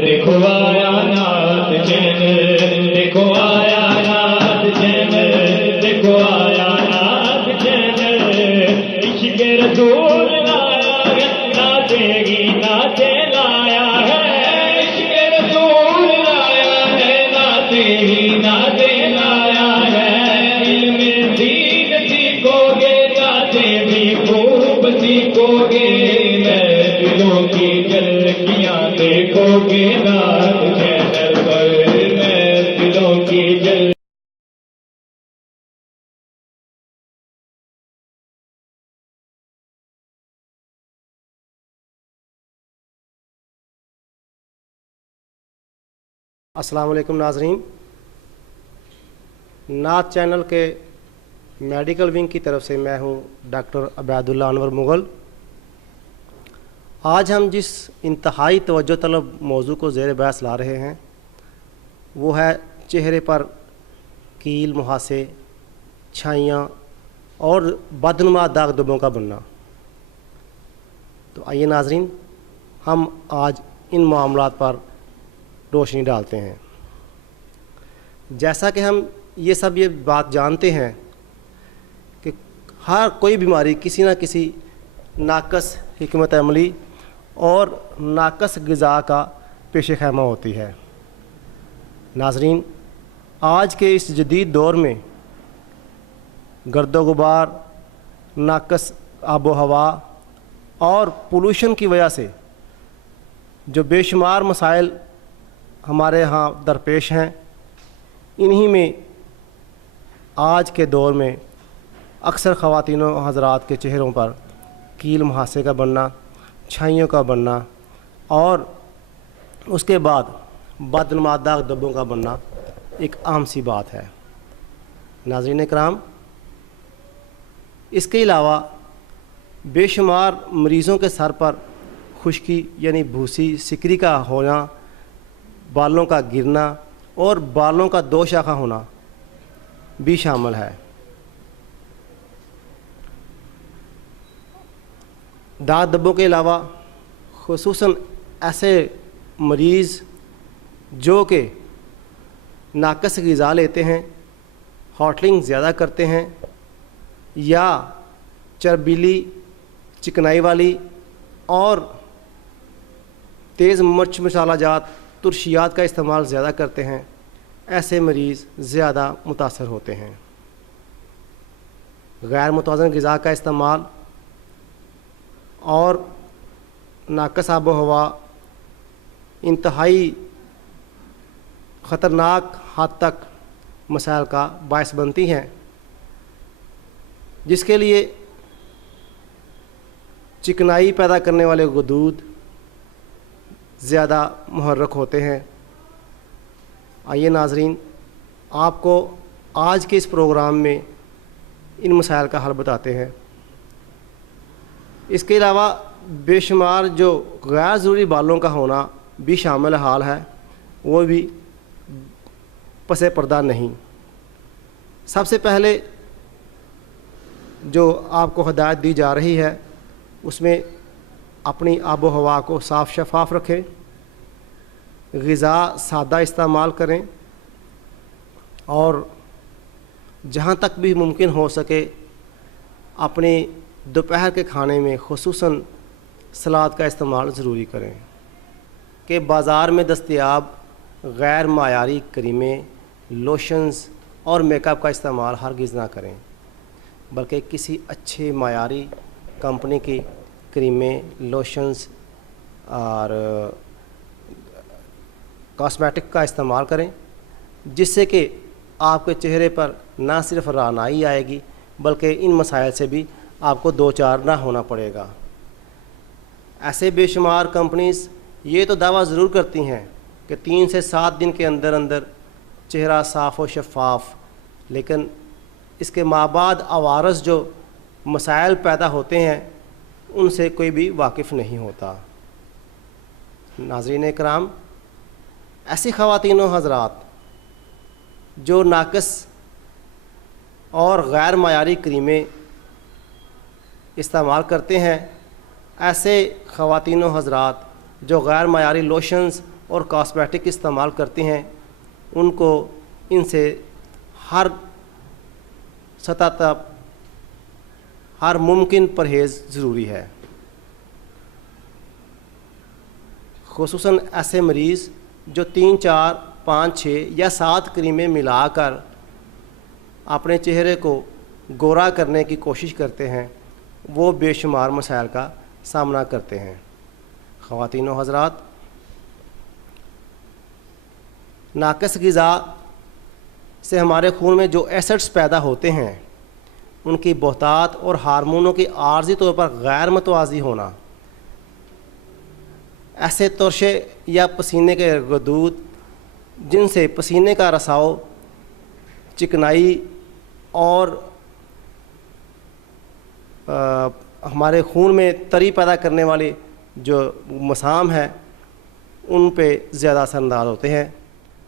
دیکھو آیا نات چینل، دیکھو آیا نات چینل، دیکھو آیا نات چینل، عشق رسول لایا ہے، ناچے گی ناچے لایا ہے، عشق رسول لایا ہے، ناچے گی ناچے لایا ہے، علم دین سیکھو گے ناچے بھی خوب سیکھو گے، میں دلوں کی جلکیاں دیکھو گے نات چینل پر، میں دلوں کی جل السلام علیکم ناظرین، نعت چینل کے میڈیکل ونگ کی طرف سے میں ہوں ڈاکٹر عبید اللہ انور مغل۔ آج ہم جس انتہائی توجہ طلب موضوع کو زیر بحث لا رہے ہیں وہ ہے چہرے پر کیل، مہاسے، چھائیاں اور بدنما داغ دبوں کا بننا۔ تو آئیے ناظرین، ہم آج ان معاملات پر روشنی ڈالتے ہیں۔ جیسا کہ ہم یہ بات جانتے ہیں کہ ہر کوئی بیماری کسی نہ کسی ناقص حکمت عملی اور ناقص غذا کا پیش خیمہ ہوتی ہے۔ ناظرین، آج کے اس جدید دور میں گرد و غبار، ناقص آب و ہوا اور پولوشن کی وجہ سے جو بے شمار مسائل ہمارے ہاں درپیش ہیں، انہی میں آج کے دور میں اکثر خواتین و حضرات کے چہروں پر کیل، مہاسے کا بننا، چھائیوں کا بننا اور اس کے بعد بدنما داغ دبوں کا بننا ایک عام سی بات ہے۔ ناظرین کرام، اس کے علاوہ بے شمار مریضوں کے سر پر خشکی یعنی بھوسی سکری کا ہونا، بالوں کا گرنا اور بالوں کا دو شاخہ ہونا بھی شامل ہے۔ داغ دبوں کے علاوہ خصوصاً ایسے مریض جو کہ ناقص غذا لیتے ہیں، ہاٹلنگ زیادہ کرتے ہیں یا چربیلی، چکنائی والی اور تیز مرچ مسالہ جات، ترشیات کا استعمال زیادہ کرتے ہیں، ایسے مریض زیادہ متاثر ہوتے ہیں۔ غیر متوازن غذا کا استعمال اور ناقص آب و ہوا انتہائی خطرناک حد تک مسائل کا باعث بنتی ہیں، جس کے لیے چکنائی پیدا کرنے والے غدود زیادہ محرک ہوتے ہیں۔ آئیے ناظرین، آپ کو آج کے اس پروگرام میں ان مسائل کا حل بتاتے ہیں۔ اس کے علاوہ بے شمار جو غیر ضروری بالوں کا ہونا بھی شامل حال ہے، وہ بھی پس پردہ نہیں۔ سب سے پہلے جو آپ کو ہدایت دی جا رہی ہے اس میں اپنی آب و ہوا کو صاف شفاف رکھیں، غذا سادہ استعمال کریں اور جہاں تک بھی ممکن ہو سکے اپنے دوپہر کے کھانے میں خصوصاً سلاد کا استعمال ضروری کریں کہ بازار میں دستیاب غیر معیاری کریمیں، لوشنز اور میک اپ کا استعمال ہرگز نہ کریں، بلکہ کسی اچھے معیاری کمپنی کی کریمیں، لوشنز اور کاسمیٹک کا استعمال کریں، جس سے کہ آپ کے چہرے پر نہ صرف رعنائی آئے گی بلکہ ان مسائل سے بھی آپ کو دو چار نہ ہونا پڑے گا۔ ایسے بے شمار کمپنیز یہ تو دعویٰ ضرور کرتی ہیں کہ 3 سے 7 دن کے اندر اندر چہرہ صاف و شفاف، لیکن اس کے مابعد عوارض جو مسائل پیدا ہوتے ہیں ان سے کوئی بھی واقف نہیں ہوتا۔ ناظرین کرام، ایسی خواتین و حضرات جو ناقص اور غیر معیاری کریمیں استعمال کرتے ہیں، ایسے خواتین و حضرات جو غیر معیاری لوشنز اور کاسمیٹک استعمال کرتی ہیں ان کو ان سے ہر سطح تک ہر ممکن پرہیز ضروری ہے، خصوصاً ایسے مریض جو 3 4 5 6 یا 7 کریمیں ملا کر اپنے چہرے کو گورا کرنے کی کوشش کرتے ہیں، وہ بے شمار مسائل کا سامنا کرتے ہیں۔ خواتین و حضرات، ناقص غذا سے ہمارے خون میں جو ایسڈز پیدا ہوتے ہیں ان کی بہتات اور ہارمونوں کی عارضی طور پر غیر متوازی ہونا، ایسے ترشے یا پسینے کے غدود جن سے پسینے کا رساؤ، چکنائی اور ہمارے خون میں تری پیدا کرنے والے جو مسام ہیں ان پہ زیادہ اثر انداز ہوتے ہیں۔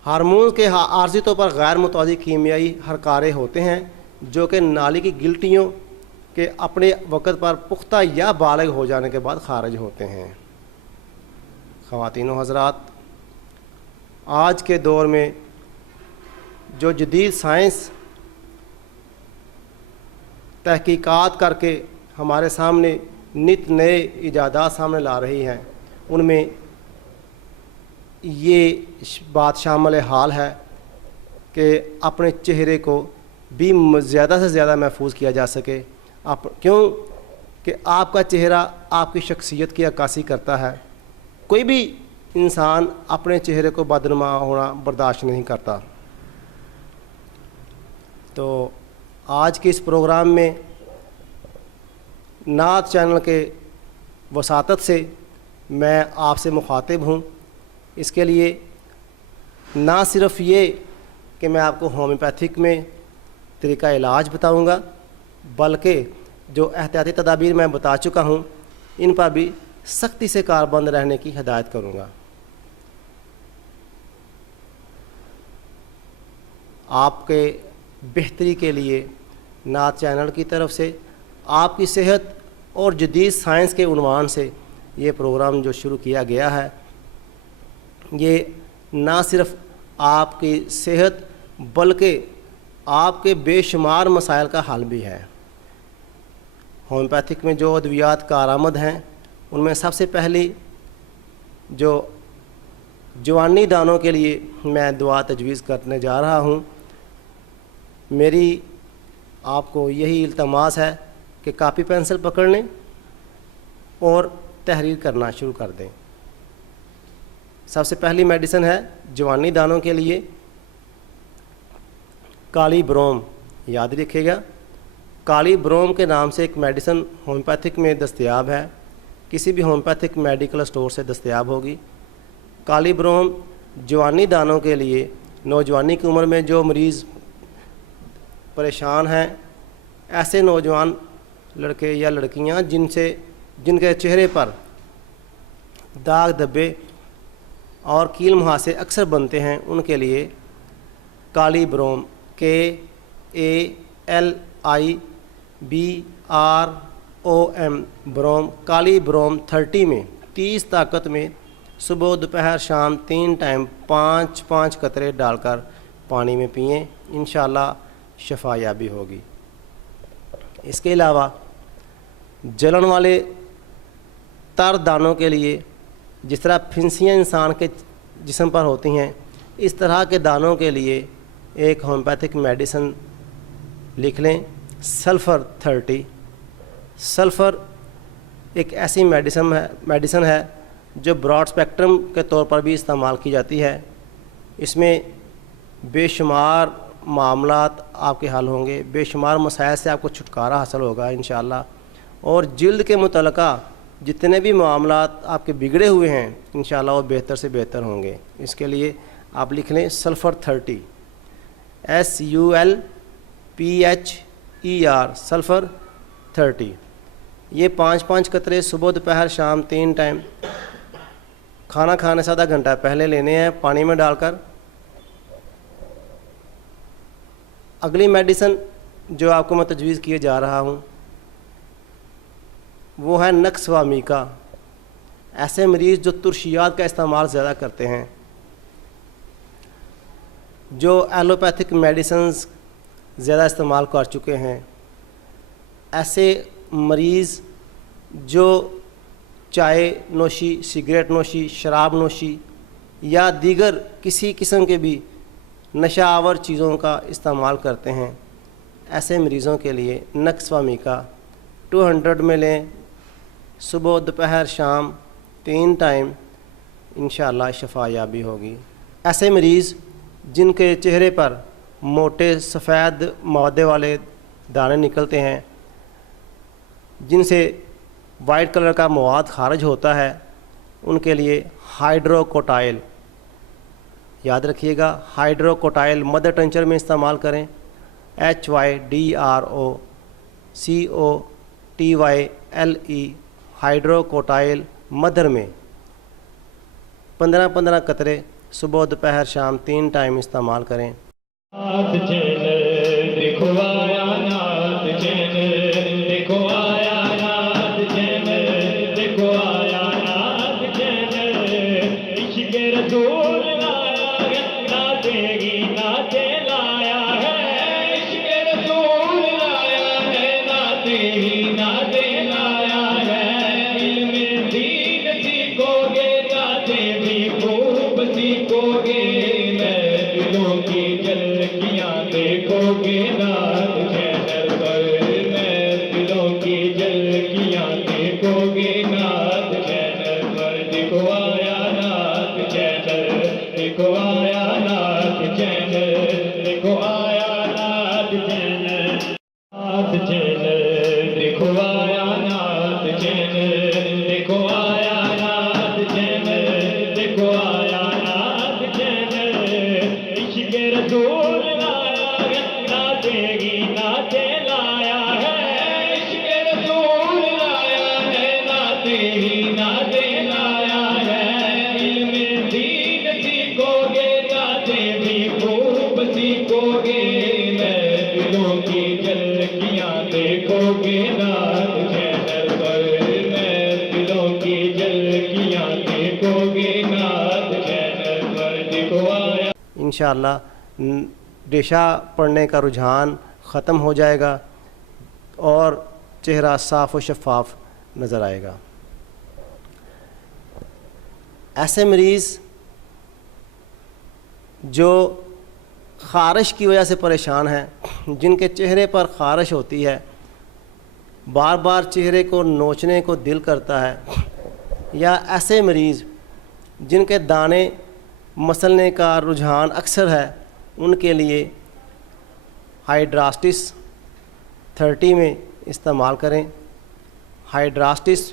ہارمون کے عارضی طور پر غیر متوازی کیمیائی ہرکارے ہوتے ہیں جو کہ نالی کی گلٹیوں کے اپنے وقت پر پختہ یا بالغ ہو جانے کے بعد خارج ہوتے ہیں۔ خواتین و حضرات، آج کے دور میں جو جدید سائنس تحقیقات کر کے ہمارے سامنے نت نئے ایجادات سامنے لا رہی ہیں، ان میں یہ بات شامل حال ہے کہ اپنے چہرے کو بھی زیادہ سے زیادہ محفوظ کیا جا سکے۔ کیوں کہ آپ کا چہرہ آپ کی شخصیت کی عکاسی کرتا ہے۔ کوئی بھی انسان اپنے چہرے کو بدنما ہونا برداشت نہیں کرتا۔ تو آج کے اس پروگرام میں نعت چینل کے وساطت سے میں آپ سے مخاطب ہوں۔ اس کے لیے نہ صرف یہ کہ میں آپ کو ہومیوپیتھک میں طریقہ علاج بتاؤں گا، بلکہ جو احتیاطی تدابیر میں بتا چکا ہوں ان پر بھی سختی سے کاربند رہنے کی ہدایت کروں گا۔ آپ کے بہتری کے لیے نعت چینل کی طرف سے آپ کی صحت اور جدید سائنس کے عنوان سے یہ پروگرام جو شروع کیا گیا ہے، یہ نہ صرف آپ کی صحت بلکہ آپ کے بے شمار مسائل کا حل بھی ہے۔ ہومیوپیتھک میں جو ادویات کارآمد ہیں ان میں سب سے پہلی جو جوانی دانوں کے لیے میں دوا تجویز کرنے جا رہا ہوں، میری آپ کو یہی التماس ہے کہ کاپی پینسل پکڑ لیں اور تحریر کرنا شروع کر دیں۔ سب سے پہلی میڈیسن ہے جوانی دانوں کے لیے کالی بروم۔ یاد رکھیے گا، کالی بروم کے نام سے ایک میڈیسن ہومیوپیتھک میں دستیاب ہے، کسی بھی ہومیوپیتھک میڈیکل اسٹور سے دستیاب ہوگی۔ کالی بروم جوانی دانوں کے لیے، نوجوانی کی عمر میں جو مریض پریشان ہیں، ایسے نوجوان لڑکے یا لڑکیاں جن کے چہرے پر داغ دھبے اور کیل مہاسے اکثر بنتے ہیں، ان کے لیے کالی بروم KALIBROM بروم، کالی بروم 30 میں 30 طاقت میں صبح دوپہر شام 3 ٹائم 5 قطرے ڈال کر پانی میں پئیں، انشاءاللہ شفا یابی ہوگی۔ اس کے علاوہ جلن والے تر دانوں کے لیے، جس طرح پھنسیاں انسان کے جسم پر ہوتی ہیں، اس طرح کے دانوں کے لیے ایک ہومیوپیتھک میڈیسن لکھ لیں، سلفر 30۔ سلفر ایک ایسی میڈیسن ہے جو براڈ اسپیکٹرم کے طور پر بھی استعمال کی جاتی ہے۔ اس میں بے شمار معاملات آپ کے حل ہوں گے، بے شمار مسائل سے آپ کو چھٹکارا حاصل ہوگا انشاءاللہ، اور جلد کے متعلقہ جتنے بھی معاملات آپ کے بگڑے ہوئے ہیں انشاءاللہ وہ بہتر سے بہتر ہوں گے۔ اس کے لیے آپ لکھ لیں سلفر 30، SULPHER، سلفر 30۔ یہ 5 قطرے صبح دوپہر شام 3 ٹائم کھانا کھانے سے آدھا گھنٹہ پہلے لینے ہیں پانی میں ڈال کر۔ اگلی میڈیسن جو آپ کو میں تجویز کیے جا رہا ہوں وہ ہے نکس وامیکا۔ ایسے مریض جو ترشیات کا استعمال زیادہ کرتے ہیں، جو ایلوپیتھک میڈیسنز زیادہ استعمال کر چکے ہیں، ایسے مریض جو چائے نوشی، سگریٹ نوشی، شراب نوشی یا دیگر کسی قسم کے بھی نشہ آور چیزوں کا استعمال کرتے ہیں، ایسے مریضوں کے لیے نقص و میکا 200 میں لیں، صبح دوپہر شام 3 ٹائم، انشاءاللہ شفا یابی ہوگی۔ ایسے مریض جن کے چہرے پر موٹے سفید مادے والے دانے نکلتے ہیں، جن سے وائٹ کلر کا مواد خارج ہوتا ہے، ان کے لیے ہائیڈروکوٹائل، یاد رکھیے گا ہائیڈروکوٹائل مدر ٹنچر میں استعمال کریں، HYDROCOTYLE، ہائیڈروکوٹائل مدر میں 15 قطرے صبح دوپہر شام 3 ٹائم استعمال کریں۔ نات چینل دیکھو آیا، نات چینل دیکھو آیا، نات چینل دیکھو آیا، نات چینل عشق رسول لایا ہے، ناتے ہی ناتے لایا ہے، عشق رسول لایا ہے، ناتے ہی ناتے لایا ہے، علم دین سیکھو گے، ناتے بھی خوب سیکھو گے، محفلوں کی جھلکیاں دیکھو گے نات چینل پر، محفلوں کی جھلکیاں دیکھو گے نات چینل پر، دیکھو آیا نات چینل، دیکھو آیا نات چینل، دیکھو آیا نات چینل، نات چینل دیکھو آیا، نات چینل دیکھو آیا، نات چینل دیکھو آیا، نات چینل عشق رسول لایا ہے، ناتے ہی ناتے لایا ہے، عشق رسول لایا ہے، ناتے ہی ناتے لایا ہے، علم دین سیکھو گے، ناتے بھی خوب سیکھو گے، محفلوں کی جھلکیاں دیکھو گے نات چینل پر، محفلوں کی جھلکیاں دیکھو گے نات چینل پر، دیکھو آیا۔ انشاءاللہ ریشہ پڑنے کا رجحان ختم ہو جائے گا اور چہرہ صاف و شفاف نظر آئے گا۔ ایسے مریض جو خارش کی وجہ سے پریشان ہیں، جن کے چہرے پر خارش ہوتی ہے، بار بار چہرے کو نوچنے کو دل کرتا ہے، یا ایسے مریض جن کے دانے مسلنے کا رجحان اکثر ہے، ان کے لیے ہائیڈراسٹس 30 میں استعمال کریں۔ ہائیڈراسٹس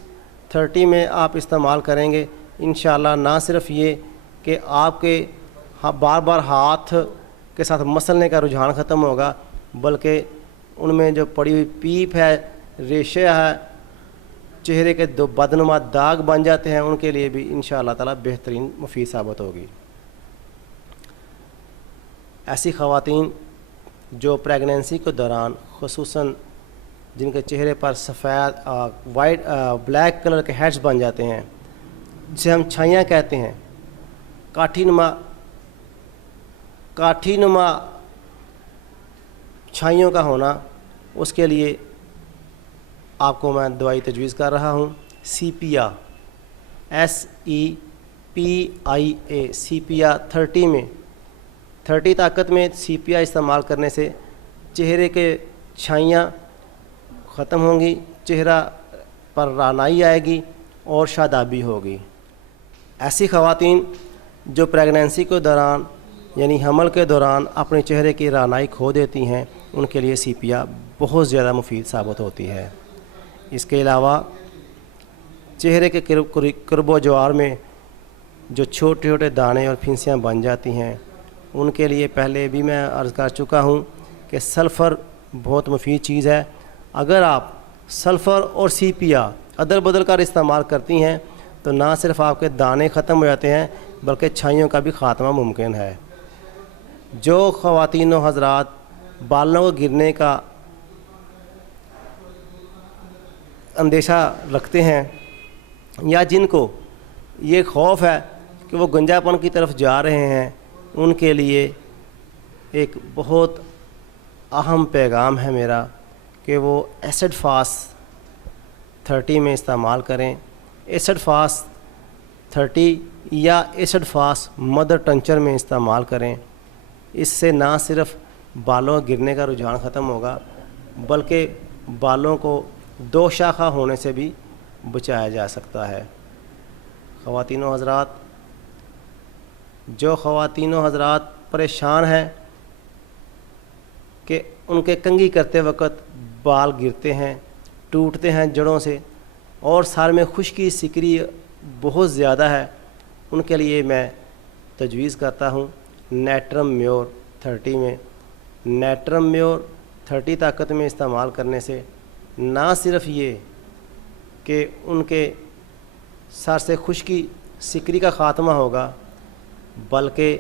30 میں آپ استعمال کریں گے، انشاءاللہ نہ صرف یہ کہ آپ کے بار بار ہاتھ کے ساتھ مسلنے کا رجحان ختم ہوگا، بلکہ ان میں جو پڑی ہوئی پیپ ہے، ریشے ہے، چہرے کے دو بدنما داغ بن جاتے ہیں، ان کے لیے بھی انشاءاللہ تعالی بہترین مفید ثابت ہوگی۔ ایسی خواتین جو پریگنینسی کے دوران خصوصاً جن کے چہرے پر سفید وائٹ بلیک کلر کے ہیڈز بن جاتے ہیں، جسے ہم چھائیاں کہتے ہیں، کاٹھی نما چھائیوں کا ہونا، اس کے لیے آپ کو میں دوائی تجویز کر رہا ہوں، سیپیا، SEPIA، سیپیا 30 میں 30 طاقت میں سیپیا استعمال کرنے سے چہرے کے چھائیاں ختم ہوں گی، چہرہ پر رعنائی آئے گی اور شادابی ہوگی۔ ایسی خواتین جو پریگنینسی کے دوران یعنی حمل کے دوران اپنے چہرے کی رعنائی کھو دیتی ہیں، ان کے لیے سیپیا بہت زیادہ مفید ثابت ہوتی ہے۔ اس کے علاوہ چہرے کے قرب و جوار میں جو چھوٹے چھوٹے دانے اور پھنسیاں بن جاتی ہیں، ان کے لیے پہلے بھی میں عرض کر چکا ہوں کہ سلفر بہت مفید چیز ہے۔ اگر آپ سلفر اور سیپیا ادل بدل کر استعمال کرتی ہیں تو نہ صرف آپ کے دانے ختم ہو جاتے ہیں بلکہ چھائیوں کا بھی خاتمہ ممکن ہے۔ جو خواتین و حضرات بالوں کو گرنے کا اندیشہ رکھتے ہیں یا جن کو یہ خوف ہے کہ وہ گنجاپن کی طرف جا رہے ہیں، ان کے لیے ایک بہت اہم پیغام ہے میرا کہ وہ ایسڈ فاسٹ 30 میں استعمال کریں۔ ایسڈ فاسٹ 30 یا ایسڈ فاسٹ مدر ٹنچر میں استعمال کریں۔ اس سے نہ صرف بالوں گرنے کا رجحان ختم ہوگا بلکہ بالوں کو 2 شاخہ ہونے سے بھی بچایا جا سکتا ہے۔ خواتین و حضرات، جو خواتین و حضرات پریشان ہیں کہ ان کے کنگھی کرتے وقت بال گرتے ہیں، ٹوٹتے ہیں جڑوں سے، اور سر میں خشکی سکری بہت زیادہ ہے، ان کے لیے میں تجویز کرتا ہوں نیٹرم میور 30 میں۔ نیٹرم میور 30 طاقت میں استعمال کرنے سے نہ صرف یہ کہ ان کے سر سے خشکی سکری کا خاتمہ ہوگا بلکہ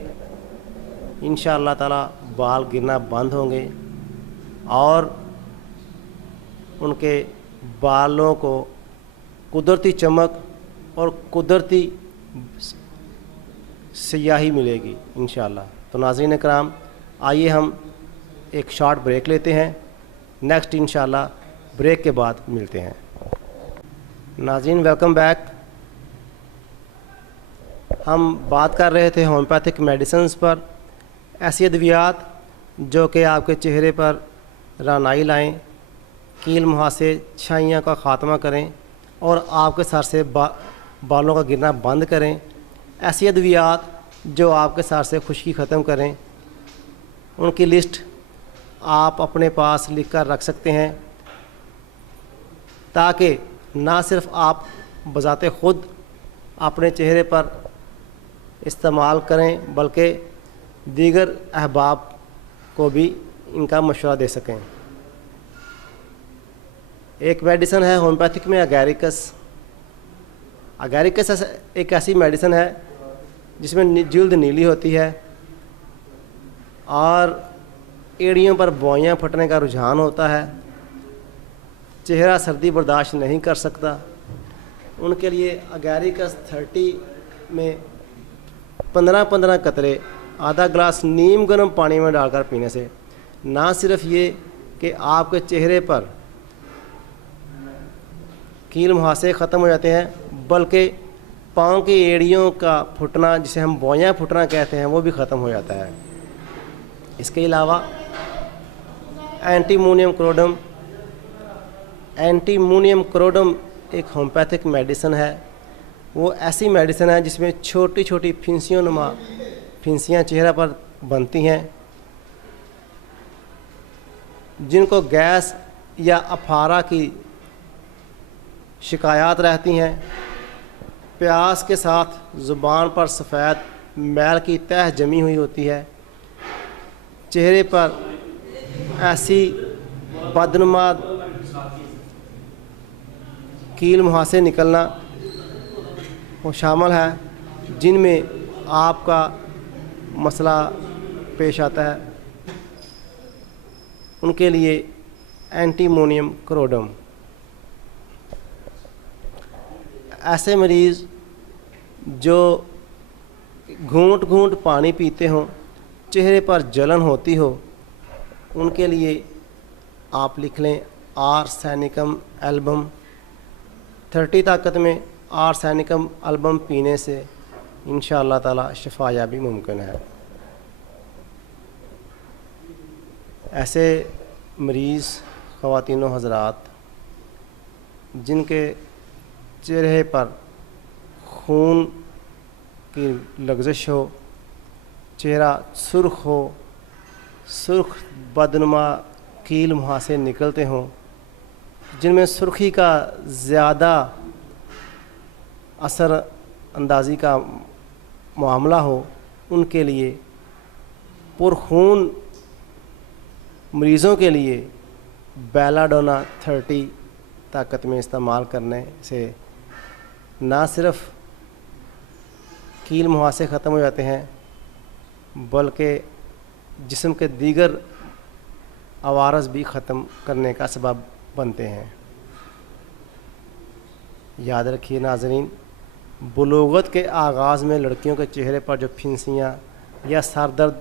انشاءاللہ تعالی بال گرنا بند ہوں گے اور ان کے بالوں کو قدرتی چمک اور قدرتی سیاہی ملے گی انشاءاللہ۔ تو ناظرین کرام، آئیے ہم ایک شارٹ بریک لیتے ہیں، نیکسٹ انشاءاللہ بریک کے بعد ملتے ہیں۔ ناظرین ویلکم بیک۔ ہم بات کر رہے تھے ہومیوپیتھک میڈیسنز پر، ایسی ادویات جو کہ آپ کے چہرے پر رعنائی لائیں، کیل مہاسے چھائیاں کا خاتمہ کریں اور آپ کے سر سے بالوں کا گرنا بند کریں۔ ایسی ادویات جو آپ کے سر سے خشکی ختم کریں، ان کی لسٹ آپ اپنے پاس لکھ کر رکھ سکتے ہیں تاکہ نہ صرف آپ بذات خود اپنے چہرے پر استعمال کریں بلکہ دیگر احباب کو بھی ان کا مشورہ دے سکیں۔ ایک میڈیسن ہے ہومیوپیتھک میں اگیریکس۔ اگیریکس ایک ایسی میڈیسن ہے جس میں جلد نیلی ہوتی ہے اور ایڑیوں پر بوئیاں پھٹنے کا رجحان ہوتا ہے، چہرہ سردی برداشت نہیں کر سکتا، ان کے لیے اگیریکس 30 میں 15 قطرے آدھا گلاس نیم گرم پانی میں ڈال کر پینے سے نہ صرف یہ کہ آپ کے چہرے پر کیل مہاسے ختم ہو جاتے ہیں بلکہ پاؤں کی ایڑیوں کا پھٹنا، جسے ہم بوئیاں پھٹنا کہتے ہیں، وہ بھی ختم ہو جاتا ہے۔ اس کے علاوہ اینٹی مونیم کروڈم ایک ہومیوپیتھک میڈیسن ہے۔ وہ ایسی میڈیسن ہے جس میں چھوٹی چھوٹی پھنسیاں چہرہ پر بنتی ہیں، جن کو گیس یا اپھارا کی شکایات رہتی ہیں۔ پیاس کے ساتھ زبان پر سفید میل کی تہ جمی ہوئی ہوتی ہے، چہرے پر ایسی بدنما کیل مہاسے نکلنا وہ شامل ہے جن میں آپ کا مسئلہ پیش آتا ہے، ان کے لیے اینٹی مونیم کروڈم۔ ایسے مریض جو گھونٹ گھونٹ پانی پیتے ہوں، چہرے پر جلن ہوتی ہو، ان کے لیے آپ لکھ لیں آرسینکم البم 30 طاقت میں۔ آرسینکم البم پینے سے انشاءاللہ تعالی شفا یابی ممکن ہے۔ ایسے مریض خواتین و حضرات جن کے چہرے پر خون کی لغزش ہو، چہرہ سرخ ہو، سرخ بدنما کیل مہاسے نکلتے ہوں، جن میں سرخی کا زیادہ اثر اندازی کا معاملہ ہو، ان کے لیے پرخون مریضوں کے لیے بیلا ڈونا 30 طاقت میں استعمال کرنے سے نہ صرف کیل مہاسے ختم ہو جاتے ہیں بلکہ جسم کے دیگر عوارض بھی ختم کرنے کا سبب بنتے ہیں۔ یاد رکھیے ناظرین، بلوغت کے آغاز میں لڑکیوں کے چہرے پر جو پھنسیاں یا سر درد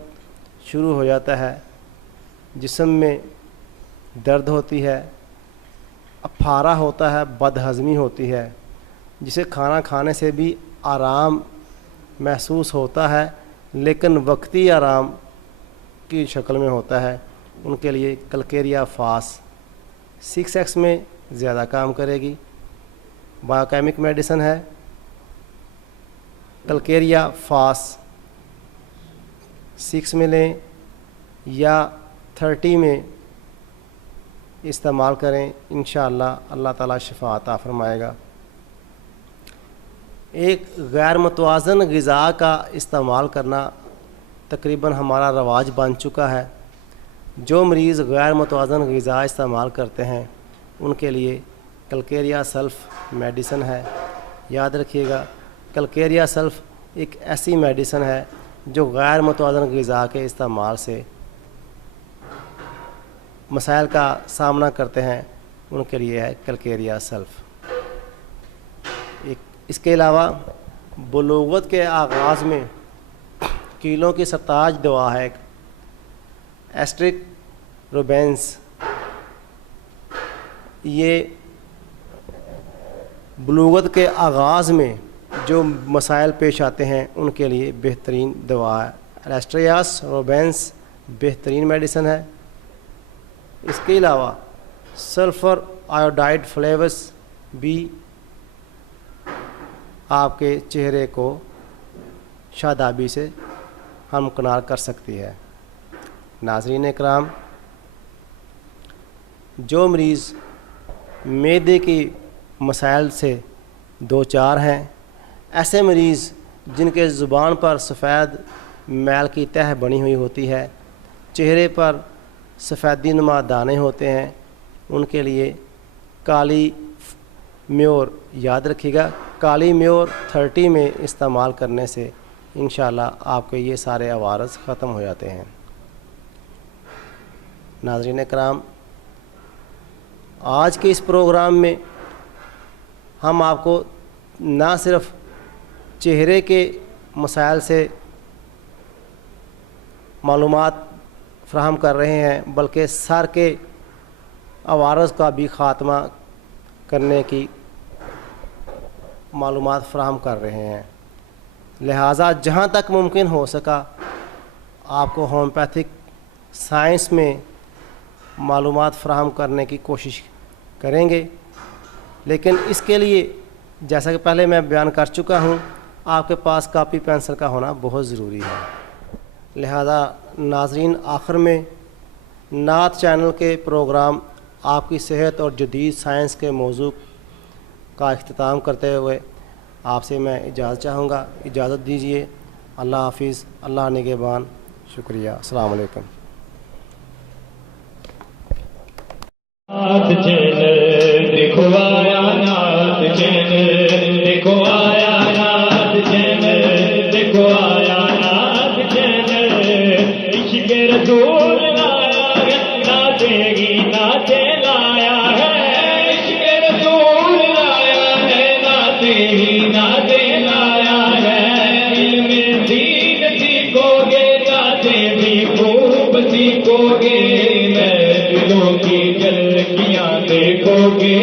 شروع ہو جاتا ہے، جسم میں درد ہوتی ہے، افارہ ہوتا ہے، بد ہضمی ہوتی ہے، جسے کھانا کھانے سے بھی آرام محسوس ہوتا ہے لیکن وقتی آرام کی شکل میں ہوتا ہے، ان کے لیے کلکیریا فاس 6X میں زیادہ کام کرے گی۔ بایوکیمک میڈیسن ہے کلکیریا فاس 6 میں لیں یا 30 میں استعمال کریں، انشاءاللہ اللہ تعالیٰ شفا عطا فرمائے گا۔ ایک غیر متوازن غذا کا استعمال کرنا تقریباً ہمارا رواج بن چکا ہے۔ جو مریض غیر متوازن غذا استعمال کرتے ہیں ان کے لیے کلکیریا سلف میڈیسن ہے۔ یاد رکھیے گا، کلکیریا سلف ایک ایسی میڈیسن ہے جو غیر متوازن غذا کے استعمال سے مسائل کا سامنا کرتے ہیں، ان کے لیے ہے کلکیریا سلف۔ اس کے علاوہ بلوغت کے آغاز میں کیلوں کی سرتاج دوا ہے ایسٹرک روبینس۔ یہ بلوغت کے آغاز میں جو مسائل پیش آتے ہیں ان کے لیے بہترین دوا ہے۔ ایسٹریاس روبینس بہترین میڈیسن ہے۔ اس کے علاوہ سلفر آیوڈائڈ فلیوس بھی آپ کے چہرے کو شادابی سے ہمکنار کر سکتی ہے۔ ناظرین اکرام، جو مریض معدے کی مسائل سے دوچار ہیں، ایسے مریض جن کے زبان پر سفید میل کی تہ بنی ہوئی ہوتی ہے، چہرے پر سفیدی نما دانے ہوتے ہیں، ان کے لیے کالی میور، یاد رکھیے گا کالی میور 30 میں استعمال کرنے سے انشاءاللہ آپ کے یہ سارے عوارض ختم ہو جاتے ہیں۔ ناظرین کرام، آج کے اس پروگرام میں ہم آپ کو نہ صرف چہرے کے مسائل سے معلومات فراہم کر رہے ہیں بلکہ سر کے عوارض کا بھی خاتمہ کرنے کی معلومات فراہم کر رہے ہیں۔ لہٰذا جہاں تک ممکن ہو سکا آپ کو ہومیوپیتھک سائنس میں معلومات فراہم کرنے کی کوشش کریں گے، لیکن اس کے لیے جیسا کہ پہلے میں بیان کر چکا ہوں، آپ کے پاس کاپی پینسل کا ہونا بہت ضروری ہے۔ لہذا ناظرین، آخر میں نعت چینل کے پروگرام آپ کی صحت اور جدید سائنس کے موضوع کا اختتام کرتے ہوئے آپ سے میں اجازت چاہوں گا۔ اجازت دیجیے۔ اللہ حافظ، اللہ نگہبان، شکریہ، السلام علیکم۔ نعت چینل دیکھو آیا، نعت چینل دیکھو آیا، نعت چینل دیکھو آیا، نعت چینل عشق رسول لایا ہے، نعتیں ہی نعتیں لایا ہے، عشق رسول لایا ہے، نعتیں ہی نعتیں لایا ہے۔ علم دین سیکھو گے، نعتیں بھی خوب سیکھو گے، محفلوں کی جھلکیاں دیکھو گے۔